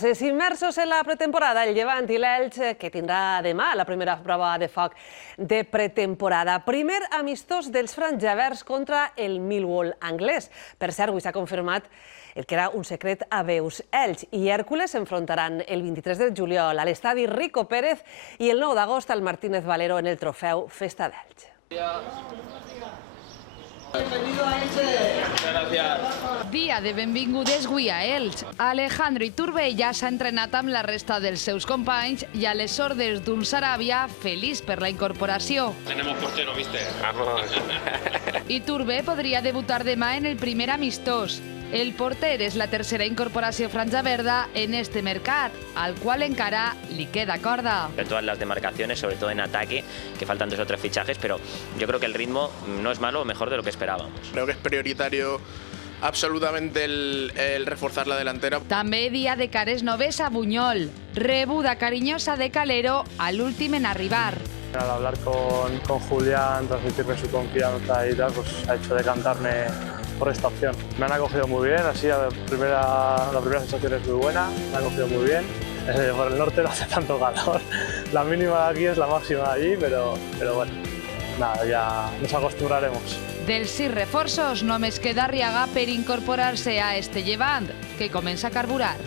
Immersos en la pretemporada, el Llevant i l'Elx, que tindrà demà la primera prova de foc de pretemporada. Primer amistós dels franjaverds contra el Millwall anglès. Per cert, avui s'ha confirmat el que era un secret a veus. Elx i Hèrcules s'enfrontaran el 23 de juliol a l'estadi Rico Pérez i el 9 d'agost al Martínez Valero en el trofeu Festa d'Elx. Bienvenido a Elche. Muchas gracias. Dia de benvingudes avui a Elx. Alejandro Iturbe ja s'ha entrenat amb la resta dels seus companys i a les ordes d'un Saràbia feliç per la incorporació. Tenemos portero, ¿viste? Iturbe podria debutar demà en el primer amistós. El porter és la tercera incorporació franjaverda en este mercat, al qual encara li queda corda. De todas las demarcaciones, sobre todo en ataque, que faltan 2 o 3 fichajes, pero yo creo que el ritmo no es malo o mejor de lo que esperábamos. Creo que es prioritario absolutamente el reforzar la delantera. També dia de cares noves a Buñol, rebuda carinyosa de Calero a l'últim en arribar. Al hablar con Julián, transmitirme su confianza y tal, pues ha hecho decantarme por esta opción. Me han acogido muy bien, así la primera sensación es muy buena, me han acogido muy bien. Por el norte no hace tanto calor, la mínima de aquí es la máxima de allí, pero bueno, nada, ya nos acostumbraremos. Dels 6 reforços només queda Arriaga per incorporar-se a este Llevant, que comença a carburar.